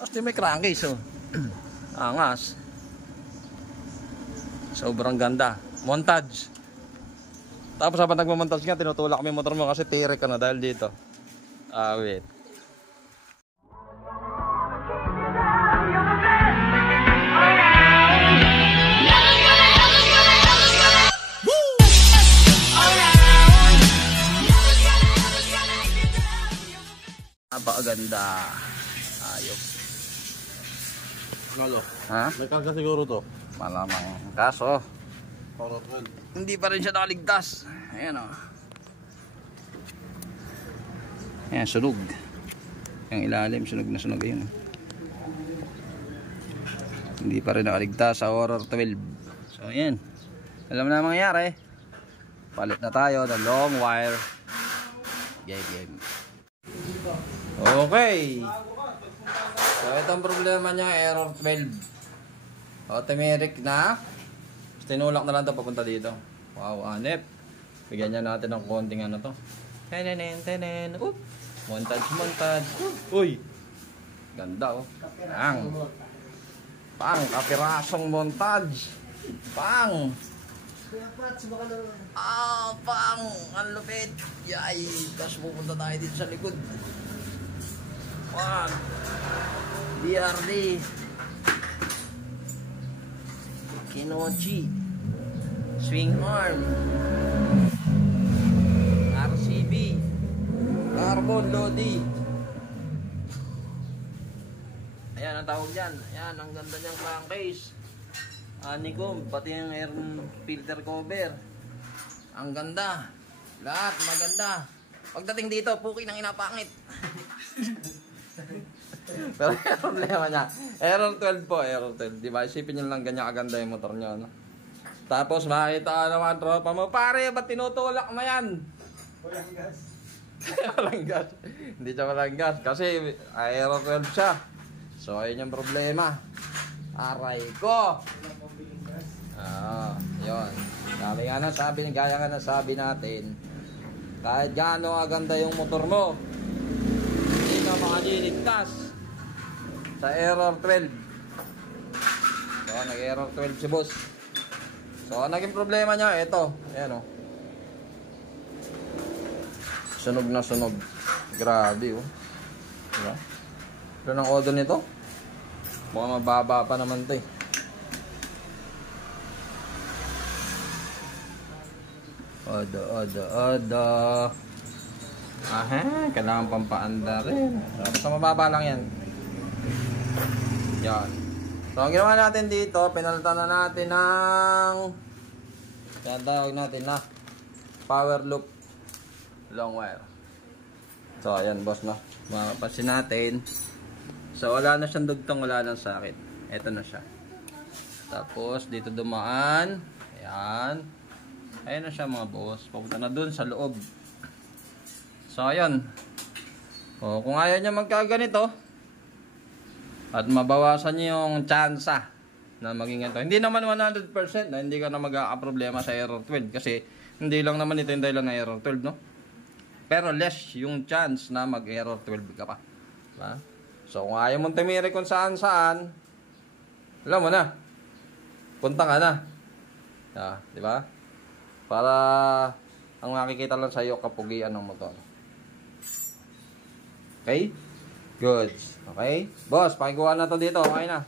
Basta may crankcase oh. Angas. Sobrang ganda. Montage. Tapos habang nagmamontage nga, tinutulak kami yung motor mo kasi tirik ka na dahil dito. Wait. Napakaganda. Ayop. Ano? Ha? May karga siguro to. Malamang. Kaso, Parotwell. hindi pa rin siya nakaligtas. Ayan o. Ayan, sunog. Yung ilalim, sunog na sunog. Ayun. Hindi pa rin nakaligtas sa Horror 12. So, ayan. Alam na mangyayari. Palit na tayo ng long wire. Game. Okay. So, itong problema niya, error 12. Automatic na. Tinulak na lang ito papunta dito. Wow, anip. Bigyan niya natin ng konting ano to. Tenen. Oop. Montage. Uy. Ganda oh. Pang. Kapirasong montage. Pang. Pang. Ang lupit. Yay. Tapos pupunta tayo dito sa likod. Wag. BRD. Kinochi. Swing arm. RCB. Carbon Lodi. Ayan ang tawag dyan. Ayan ang ganda niyang crankcase. Honeycomb. Pati yung air filter cover. Ang ganda. Lahat maganda. Pagdating dito, puki ng inapangit. Pero yung problema niya, error 12 po, error 12. Diba? Isipin nyo lang ganyan kaganda yung motor nyo. No? Tapos makita naman tropa mo, pare, ba't tinutulak mo yan? Walang gas. Walang gas. Hindi siya walang gas. Kasi error 12 siya. So, ayun yung problema. Aray ko. Yun. Gaya nga nasabi natin, kahit gaano aganda yung motor mo, hindi ka makaliligtas sa error 12. So, nag-error 12 si boss. So, naging problema niya, ito. Ayan o. Sunog na sunog. Grabe o. Diba? Pero ng odo nito, mukhang mababa pa naman ito eh. Odo. Kailangan pampaanda rin. So, mababa lang yan. Yan. So, ang ginawa natin dito, pinalitan na natin ng tawag natin na power loop long wire. So, ayan boss no. Mapapansin natin. So, wala na siyang dugtong, wala nang sakit. Ito na siya. Tapos, dito dumaan. Ayan. Ayan na siya mga boss. Papunta na dun sa loob. So, ayan. O, kung ayaw niya magkaganito, at mabawasan niyo yung tsansa na maging ganito. Hindi naman 100% na hindi ka na magkakaproblema sa error 12 kasi hindi lang naman ito yung dahilan ng error 12, no? Pero less yung chance na mag-error 12 ka pa. Diba? So, kung ayaw mong tumiri kung saan-saan, alam mo na. Punta ka na. Diba? Para ang makikita lang sa'yo kapugian ng motor. Okay? Good. Okay? Boss, pakikuha na to dito. Okay na.